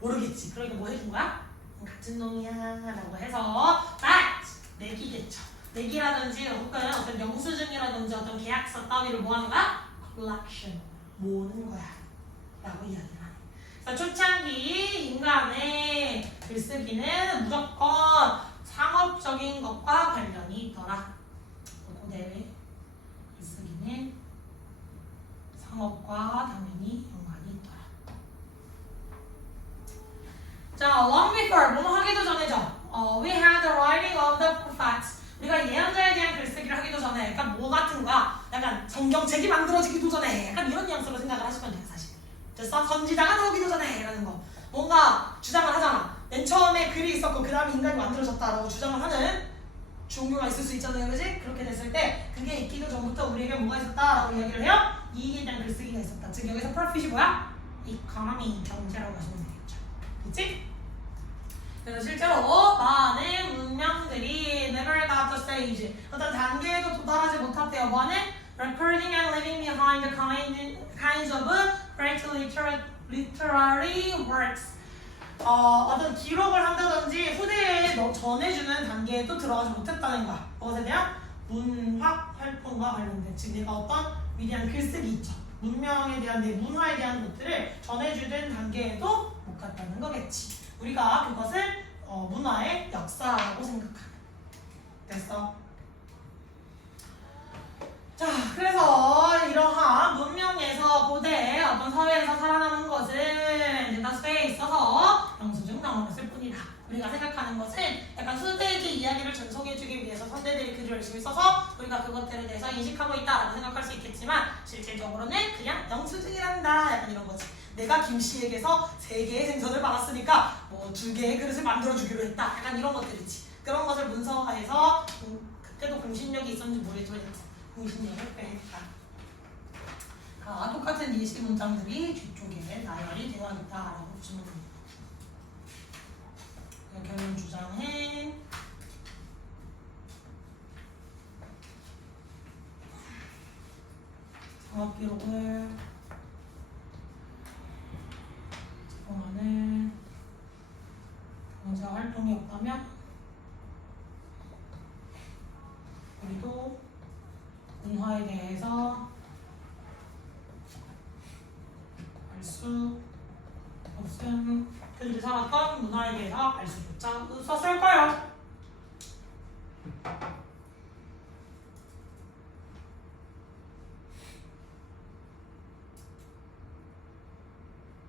모르겠지. 그러니까 뭐 해준 거야? 같은 놈이야 라고 해서 내기겠죠. 내기라든지 혹은 어떤 영수증이라든지 어떤 계약서 따위를 뭐 하는 거야? collection, 모으는 거야 라고 이야기를 하네. 그래서 초창기 인간의 글쓰기는 무조건 상업적인 것과 관련이 있더라. 고대 글쓰기는 상업과 당연히 연관이 있더라. 자, long before 뭐뭐 하기도 전에죠. We had the writing of the prophets. 우리가 예언자에 대한 글쓰기를 하기도 전에 약간 뭐 같은 거야? 약간 성경책이 만들어지기도 전에 약간 이런 뉘앙스로 생각을 하시면 돼요, 사실. 됐어? 선지자가 나오기도 전에 라는 거. 뭔가 주장을 하잖아. 맨 처음에 글이 있었고 그 다음에 인간이 만들어졌다라고 주장을 하는 종교가 있을 수 있잖아요, 그지? 그렇게 됐을 때 그게 있기도 전부터 우리에게 뭐가 있었다라고 이야기를 해요? 이익에 대한 글쓰기가 있었다. 즉 여기서 profit이 뭐야? economy, 경제라고 하시면 되겠죠. 그치? 그래서 실제로 많은 문명들이 never got the stage, 어떤 단계에도 도달하지 못했대요. 뭐는? recording and leaving behind the kinds of great literary works. 어떤 기록을 한다든지 후대에 전해주는 단계에도 들어가지 못했다는 거야. 무엇에 대한? 문학 활동과 관련된, 즉 내가 어떤 위대한 글쓰기 있죠. 문명에 대한 내 문화에 대한 것들을 전해주는 단계에도 못 갔다는 거겠지. 우리가 그것을 문화의 역사라고 생각하는. 됐어? 자, 그래서 이러한 문명에서 고대 어떤 사회에서 살아남은 것은 데이터스페이스에 있어서 영수증 나왔을 뿐이다. 우리가 생각하는 것은 약간 후대에게 이야기를 전송해주기 위해서 선대들이 글을 열심히 써서 우리가 그것들에 대해서 인식하고 있다라고 생각할 수 있겠지만 실질적으로는 그냥 영수증이란다. 약간 이런 거지. 내가 김씨에게서 3개의 생선을 받았으니까 뭐 2개의 그릇을 만들어주기로 했다. 약간 이런 것들이지. 그런 것을 문서화해서 그때도 공신력이 있었는지 모르겠지만 공신력을 빼냈다. 똑같은 예시 문장들이 뒤쪽에 나열이 되어 있다라고 보시면 됩니다. 결론 주장은 상업 기록을 제공하는 경제 활동이 없다면 우리도 문화에 대해서 알 수 없음. 그들이 살았던 문화에 대해서 알 수조차 없었을 거예요.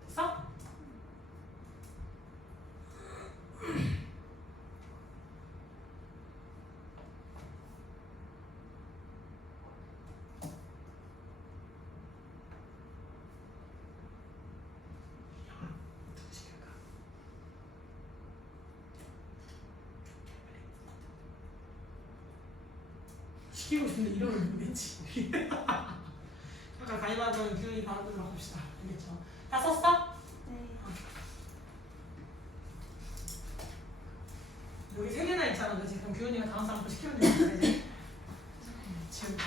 됐어? 시키고 싶은데 이름을 모르겠지. 아까 가위바위보는 기운이 바로 들어갑시다. 알겠죠? 다 썼어? 네. 여기 3개나 있잖아, 그치? 그럼 규현이가 다음 사람 거 시키면 되지. 지울게.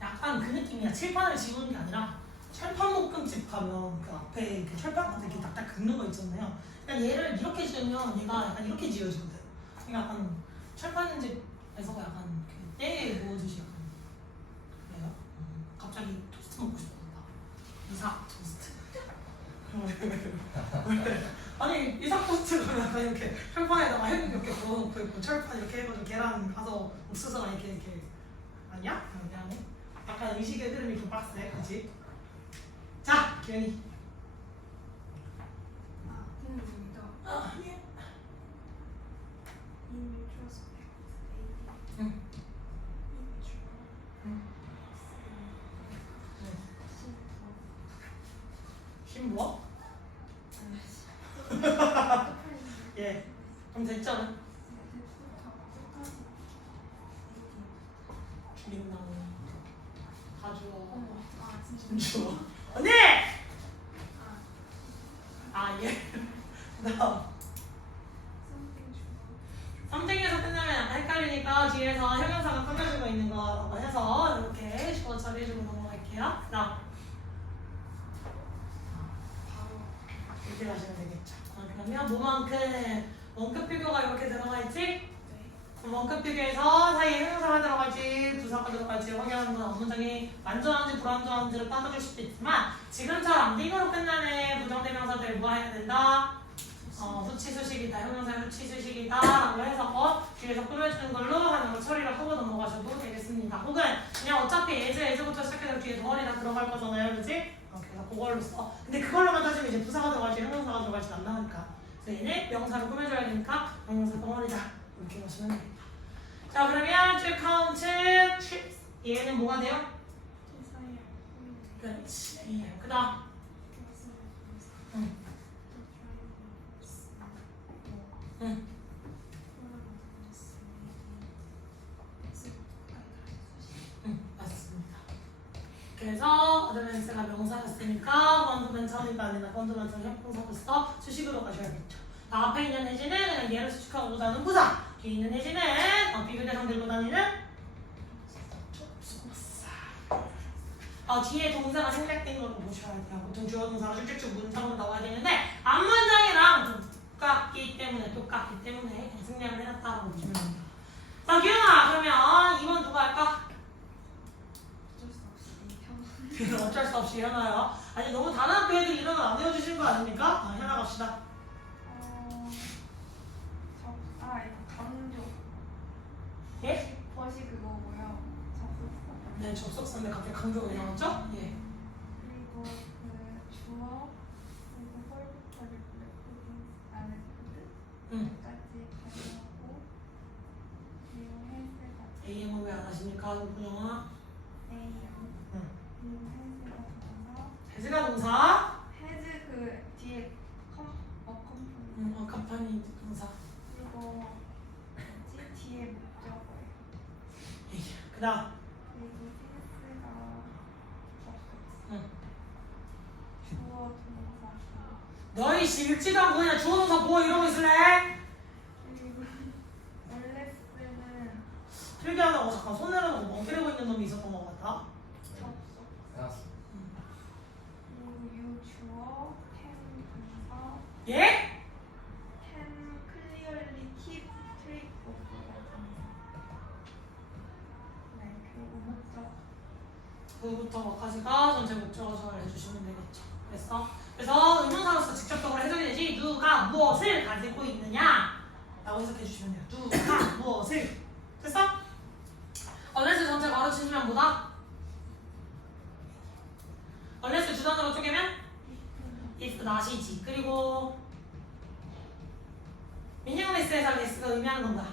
약간 그 느낌이야. 칠판을 지우는 게 아니라 철판 묶음집 가면 그 앞에 그 철판 같은 게 딱딱 긁는 거 있잖아요. 그러니까 얘를 이렇게 지으면 얘가 약간 이렇게 지어지거든. 그러니까 약간 철판집에서 약간 그 때에 모으듯이 약간 그래요. 갑자기 토스트 먹고 싶어졌다. 이삭 토스트. 아니 이삭 토스트가 약간 이렇게 철판에다가 햄 이렇게 걸어놓고 있고 철판 이렇게 해가지고 계란 가서 옥수수랑 이렇게 아니야? 미안해. 약간 의식의 흐름이 좀 빡세, 그렇지? 자, 기현이. 근데 우리가 예. in retrospect 응. 힘 뭐? 예. 그럼 됐잖아. 주린나무. 다 주워. 아 진짜 좀 주워. 언니! 아, 예. 나. 썸띵에서 끝나면 약간 헷갈리니까 뒤에서 형용사가 끊겨지고 있는 거라고 해서 이렇게 주어 처리해주고 넘어갈게요. 그럼 이렇게 가시면 되겠죠. 그러면 뭐만큼 원급 비교가 이렇게 들어가 있지? 네. 원급 비교에서 사이에 형용사가 들어갈지 부사가 들어갈지 확인하는 건 문장이 완전한지 불완전한지를 따져줄 수도 있지만 지금처럼 링으로 끝나는 부정대명사들 뭐 해야 된다? 후치수식이다, 형용사 후치수식이다 라고 해서 뒤에서 꾸며주는 걸로 하는 걸 처리를 하고 넘어가셔도 되겠습니다. 혹은 그냥 어차피 애즈부터 시작해서 뒤에 덩어리 다 들어갈 거잖아요, 그치? 그래서 그걸로 써. 근데 그걸로만 따지면 이제 부사가 들어갈지 형용사가 들어갈지 안 나오니까 그래서 얘는 명사로 꾸며줘야 되니까 명사 덩어리다 이렇게 하시면 됩니다. 자, 그러면 to count trips 얘는 뭐가 돼요? 그렇지. 예. 그 다음 맞습니다. 그래서 어드밴스가 명사였으니까 펀드멘탈이가 아니라 펀드멘탈 형용사로서 수식으로 가셔야겠죠. 앞에 있는 해지는 그냥 얘를 수식하고 다는 부사, 뒤에 있는 해지는 비교 대상 들고 다니는 뒤에 동사가 생략된 걸 보셔야 돼요. 보통 주어 동사가 쭉쭉쭉 문장으로 나와야 되는데 앞문장이랑 똑같기 때문에 그냥 생략을 해놨다고 보시면 됩니다. 자, 기영아, 그러면 이번 누가 할까? 어쩔 수 없이 현아요. 아니 너무 단아하게 애들 이런 거 안 외워주신 거 아닙니까? 현아 갑시다. 강조. 예? 버시 그거고요. 접속사. 네, 접속사인데 갑자기 강조가 왜 나왔죠? 예. 그리고 그 주어 그리고 펄부터 리플렉팅 안에 응. 까지 가져가고 그리고 헬스가 AM은 왜 안 하십니까? 구영아. AM 응. 그리고 헬스가 들어서 해즈가 동사. 헤즈 그 뒤에 컴플 응, 컴퍼니 동사. 그리고 뭐지 뒤에 목적어예요. 그 다음. 그리고 헬스가 접속사. 응. 주어 동사. 너희 씨 읽지도 않고 그냥 주어 동사 뭐 이러고 있을래? 그리고 원래 쓰는 필기하다고 잠깐 손 내려놓고 멍 때리고 있는 놈이 있었던 것 같아. 접속. 해놨어. 그리고 유 주어 can 동사 예? can clearly keep track of 네 그리고 목적 그부터 뭐까지가 전체 목적어를 해주시면 되겠죠. 그래서 의문사로서 직접적으로 해석이 되지 누가 무엇을 가지고 있느냐 라고 해석해 주시면 돼요. 누가 무엇을. 됐어? 얼레스 전체 가로치면 뭐다? 얼레스 주단으로 쪼개면 if not이지. 그리고 미니멀리스트에서 레스가 의미하는 건가?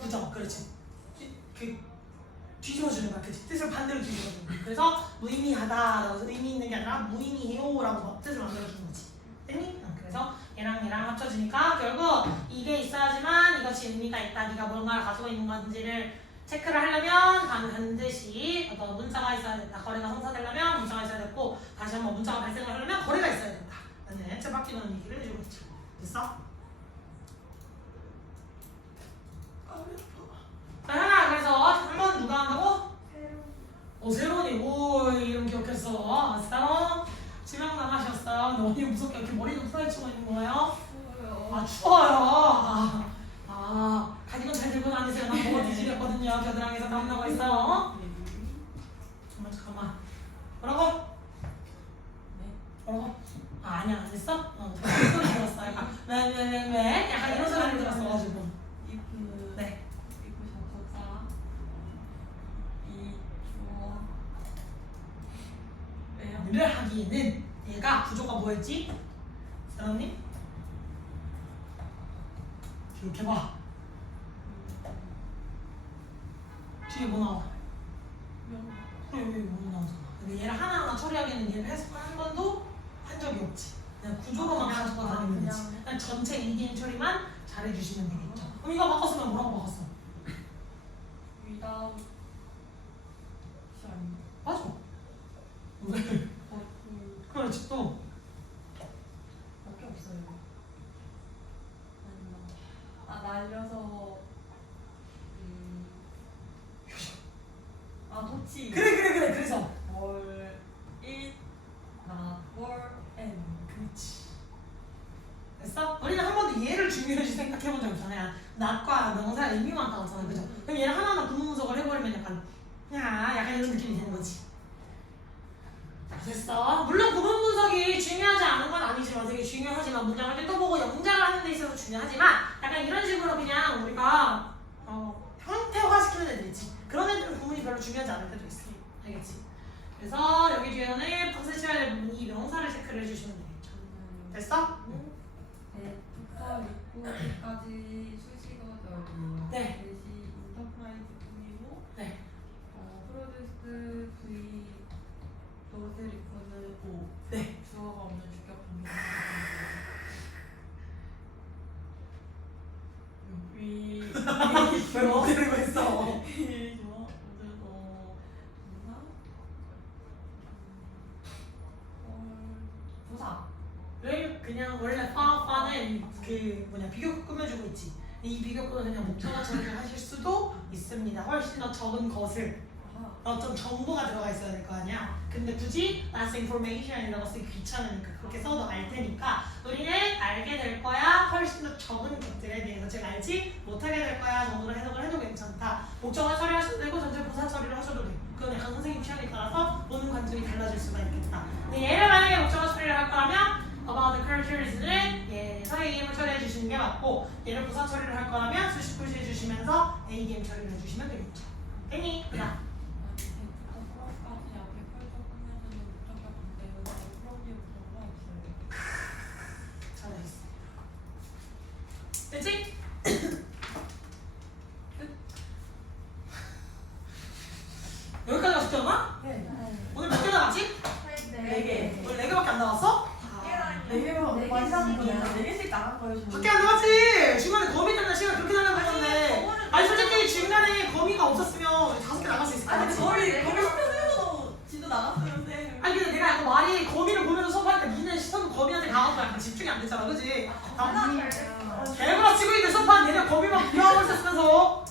그죠? 그렇지. 뒤집어주는 거야. 그치? 뜻을 반대로 뒤집어주는 거야. 그래서 무의미하다라고 해서 의미 있는 게 아니라 무의미해요라고 막 뜻을 만들어주는 거지. 됐니? 그래서 얘랑 합쳐지니까 결국 이게 있어야지만 이것이 의미가 있다. 네가 뭔가를 가지고 있는 건지를 체크를 하려면 반드시 어떤 문자가 있어야 된다. 거래가 성사되려면 문자가 있어야 됐고 다시 한번 문자가 발생을 하려면 거래가 있어야 된다. 네, 뜻밖이는 얘기를 해주고 있죠. 됐어? 자, 현아, 그래서 한번 누가 한다고? 세론이. 오, 이름 기억했어. 세론. 지명남 하셨어요. 너무 무섭게 이렇게 머리 좀 풀어헤치고 있는 거예요? 추워요. 가디건 잘 들고 다니세요. 난 뭐가 뒤지겠거든요. 겨드랑이에서 땀 나고 있어요. 잠깐만. 뭐라고? 뭐라고? 아니야, 안 했어? 소리 들었어. 약간 왜? 약간 이런 소리를 들었어가지고. 네. 접속사 이 주어 왜요? 를 하기에는 얘가 구조가 뭐였지? 사장님? 기억해봐. 뒤에 뭐 나와? 그래, 여기 뭐 나오잖아. 근데 얘를 하나하나 처리하기에는 얘를 해석을 한 번도 한 적이 없지. 그냥 구조로만 가지고 다니면 되지. 그냥 전체 인디인 처리만 잘해주시면 되겠죠. 그럼 이거 바꿨으면 뭐라고 바꿨어? without 아닌가? 맞아. 왜? 그렇지 또. 밖에 없어요. 날려서 도치 그래. 그래서. 월 it 나 월 and 그렇지. 됐어? 우리는 한 번도 얘를 중요 중요한지 생각해본 적 없잖아요. 낫과 명사의 의미만 따왔잖아요. 그죠? 그럼 얘를 하나하나 구분 분석을 해버리면 약간 이런 느낌이 되는 거지. 됐어. 물론 구분 분석이 중요하지 않은 건 아니지만 되게 중요하지만 문장을 읽어보고 영작을 하는 데 있어서 중요하지만 약간 이런 식으로 그냥 우리가 형태화시키는 애들 있지. 그런 애들은 구분이 별로 중요하지 않을 때도 있어. 알겠지? 그래서 여기 뒤에는 박스치워야 될 부분 이 명사를 체크를 해주시면 되겠죠. 됐어? 네, 부터 6부까지 수식어들이에요. 네. 대시 인터프라이즈뿐이고 네. 프로듀스 V 도스 리코드 O 네. 주어가 없는 주격 동사 위 왜 먹으려고 했어? 주어 모두 동사 부사 를 그냥 원래 파는 그 비교급 꾸며주고 있지. 이 비교급은 그냥 목적어 처리를 하실 수도 있습니다. 훨씬 더 적은 것을 좀 정보가 들어가 있어야 될 거 아니야. 근데 굳이 less information이라고 쓰기 귀찮으니까 그렇게 써도 알 테니까 우리는 알게 될 거야. 훨씬 더 적은 것들에 대해서 즉 알지 못하게 될 거야 정도로 해석을 해도 괜찮다. 목적어 처리하셔도 되고 전체 부사 처리를 하셔도 돼. 그건 약간 선생님 취향에 따라서 보는 관점이 달라질 수가 있겠다. 근데 얘를 만약에 목적어 처리를 할 거라면 about the characters는 얘에서 ADM을 처리해 주시는 게 맞고 얘를 부사 처리를 할 거라면 수식 표시해 주시면서 ADM 처리를 해주시면 되겠죠. 됐니? 그다음. 잘했어. 됐지? 여기까지가 숙제였나? 네. 오늘 몇 개 나왔지? 네 개. 오늘 4개밖에 안 나왔어? 네 개로 네 많이 개씩 나온 거야. 나왔어요. 4개씩 나간 거예요. 저는. 밖에 안 나왔지? 중간에 거미 때문에 시간 그렇게 달라고 했는데 아니 솔직히 중간에 거미가 없었으면 5개 나갈 수 있을 것 아니 같지? 거의 시켜주고도 지도 나갔어요 쌤. 아니 근데 내가 약간 말이 거미를 보면서 수업하니까 니는 시선 거미한테 가갖고 약간 집중이 안 됐잖아 그지? 개구라 치고 있는데 수업하는 내내 거미만 구경하고 있었으면서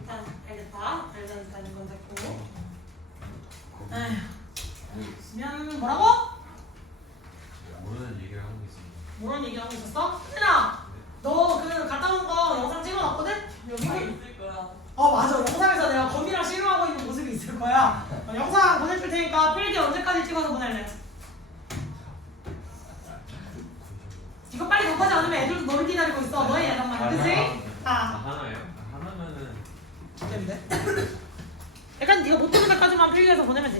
일단 알겠다. 알겠다는 건 됐고 에휴 그러면 뭐라고? 모르는 얘기를 하고 있습니다. 뭐런 얘기하고 있었어? 혜진아 너 그 갔다 온 거 영상 찍어놨거든? 여기가 있을 거야. 맞아 영상에서 내가 거미랑 씨름하고 있는 모습이 있을 거야. 영상 보내줄 테니까 필기 언제까지 찍어서 보낼래? 이거 빨리 답하지 않으면 애들도 너를 기다리고 있어. 너의 예상만 그치? 하나예요? 하나면은 약간 네가 못 들을 때까지만 필기해서 보내면 돼.